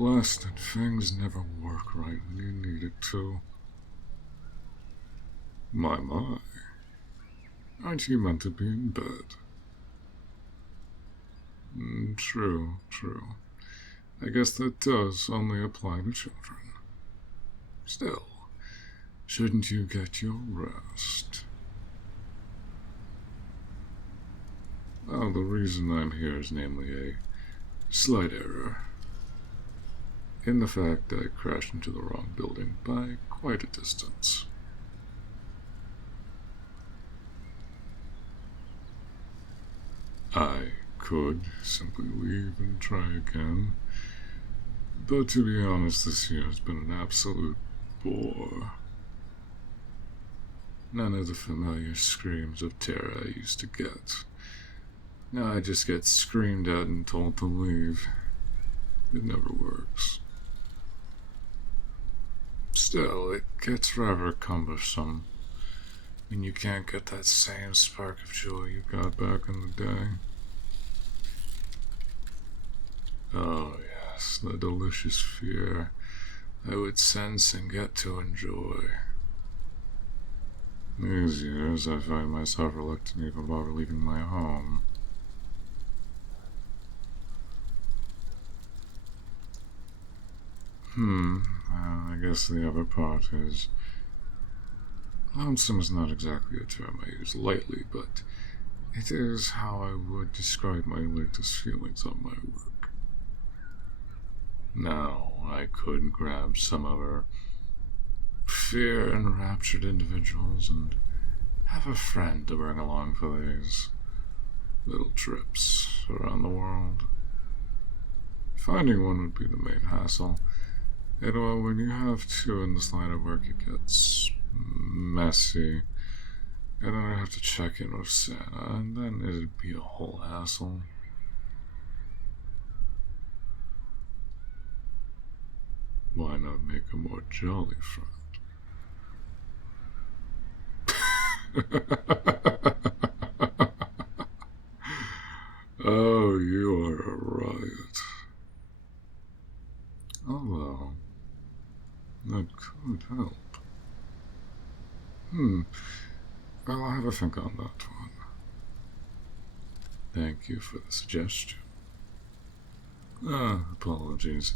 blasted things never work right when you need it to. My. Aren't you meant to be in bed? True. I guess that does only apply to children. Still, shouldn't you get your rest? Well, the reason I'm here is namely a slight error in the fact I crashed into the wrong building by quite a distance. I could simply leave and try again, but to be honest, this year has been an absolute bore. None of the familiar screams of terror I used to get. Now I just get screamed at and told to leave. It never works. Still, it gets rather cumbersome when you can't get that same spark of joy you got back in the day. Oh yes, the delicious fear I would sense and get to enjoy. These years, I find myself reluctant even about leaving my home. I guess the other part is, lonesome is not exactly a term I use lightly, but it is how I would describe my latest feelings on my work. Now, I could grab some other fear-enraptured individuals and have a friend to bring along for these little trips around the world. Finding one would be the main hassle. And well, when you have two in this line of work, it gets messy. And then I have to check in with Santa, and then it'd be a whole hassle. Why not make a more jolly friend? Oh, you are a riot. Although, that could help. Well, I'll have a think on that one. Thank you for the suggestion. Apologies.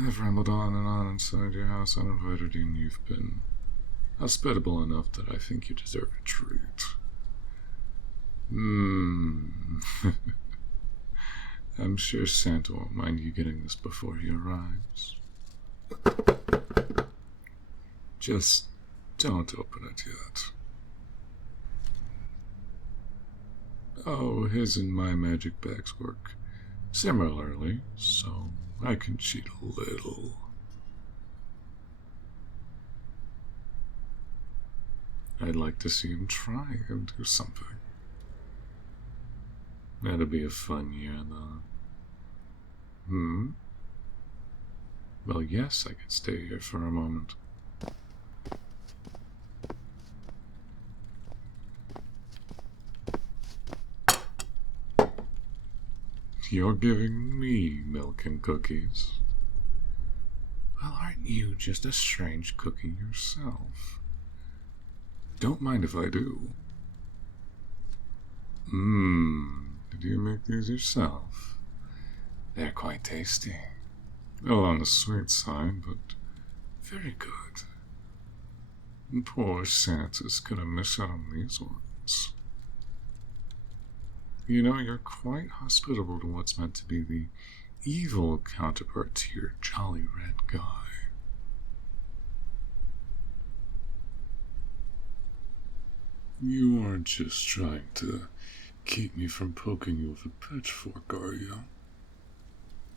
I've rambled on and on inside your house uninvited, and you've been hospitable enough that I think you deserve a treat. I'm sure Santa won't mind you getting this before he arrives. Just don't open it yet. Oh, his and my magic bags work similarly, so I can cheat a little. I'd like to see him try and do something. That'll be a fun year, though. Well, yes, I could stay here for a moment. You're giving me milk and cookies. Well, aren't you just a strange cookie yourself? Don't mind if I do. Did you make these yourself? They're quite tasty. Well, on the sweet side, but very good. And poor Santa's gonna miss out on these ones. You know, you're quite hospitable to what's meant to be the evil counterpart to your jolly red guy. You aren't just trying to keep me from poking you with a pitchfork, are you?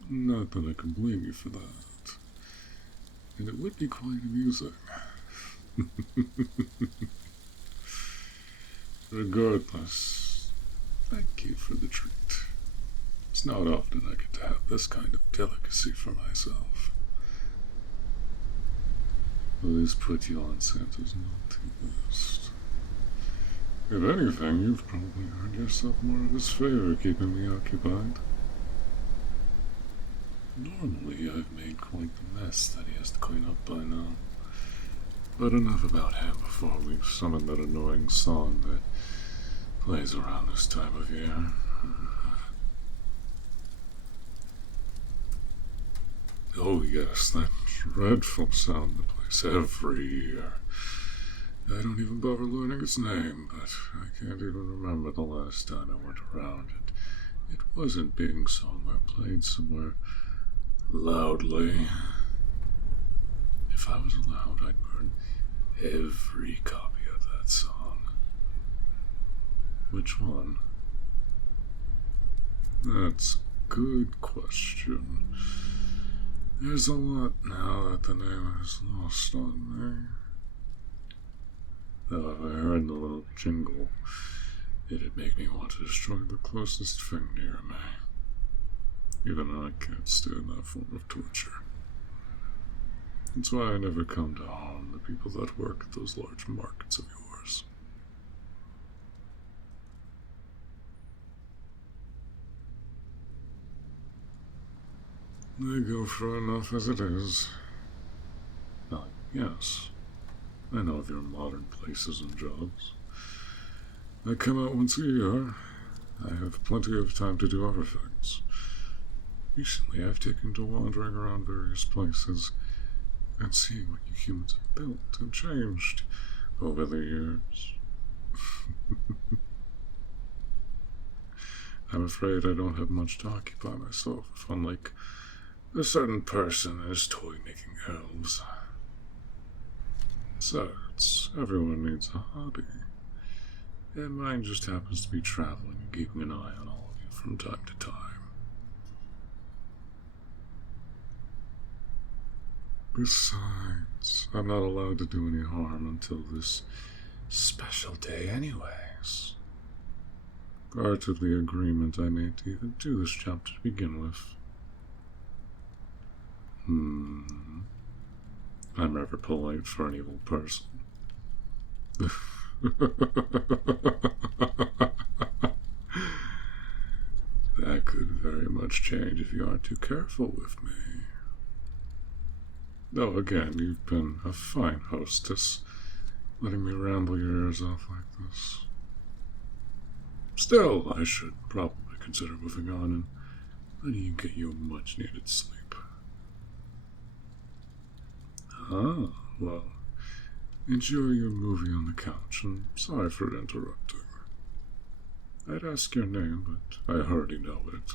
Not that I can blame you for that. And it would be quite amusing. Regardless, thank you for the treat. It's not often I get to have this kind of delicacy for myself. Will this put you on Santa's naughty list? If anything, you've probably earned yourself more of his favor keeping me occupied. Normally, I've made quite the mess that he has to clean up by now. But enough about him before we summon that annoying song that plays around this time of year. Oh yes, that dreadful sound that plays every year. I don't even bother learning its name, but I can't even remember the last time I went around it. It wasn't being sung or played somewhere loudly. If I was allowed, I'd burn every copy of that song. Which one? That's a good question. There's a lot now that the name is lost on me. Though if I heard the little jingle, it'd make me want to destroy the closest thing near me. Even though I can't stand that form of torture. That's why I never come to harm the people that work at those large markets of yours. They go for enough as it is. Yes, I know of your modern places and jobs. I come out once a year. I have plenty of time to do other things. Recently, I've taken to wandering around various places and seeing what you humans have built and changed over the years. I'm afraid I don't have much to occupy myself with, unlike a certain person and his toy-making elves. Besides, everyone needs a hobby. And mine just happens to be traveling and keeping an eye on all of you from time to time. Besides, I'm not allowed to do any harm until this special day anyways. Part of the agreement I made to even do this job to begin with. I'm rather polite for an evil person. That could very much change if you aren't too careful with me. Though again, you've been a fine hostess, letting me ramble your ears off like this. Still, I should probably consider moving on and letting you get your much-needed sleep. Ah, well, enjoy your movie on the couch, and sorry for interrupting. I'd ask your name, but I already know it.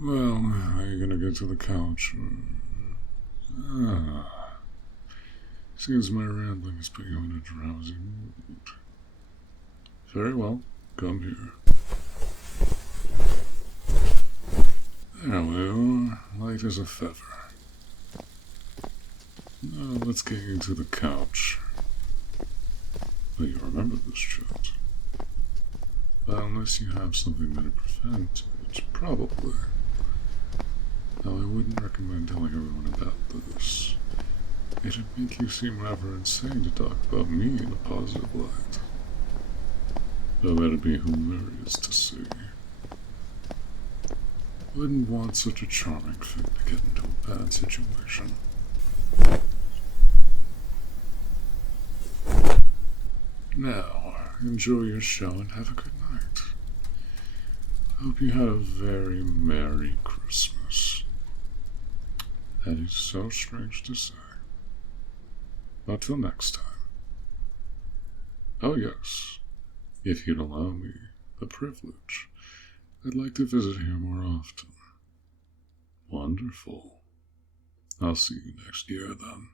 Well, are you gonna get to the couch? Seems my rambling has put you in a drowsy mood. Very well, come here. There we are, light as a feather. Now let's get you to the couch. Well, you remember this chat. Well, unless you have something that'd prevent it, probably. Now, I wouldn't recommend telling everyone about this. It'd make you seem rather insane to talk about me in a positive light. Though that'd be hilarious to see. Wouldn't want such a charming thing to get into a bad situation. Now, enjoy your show and have a good night. Hope you had a very Merry Christmas. That is so strange to say. Until next time. Oh yes, if you'd allow me the privilege, I'd like to visit here more often. Wonderful. I'll see you next year then.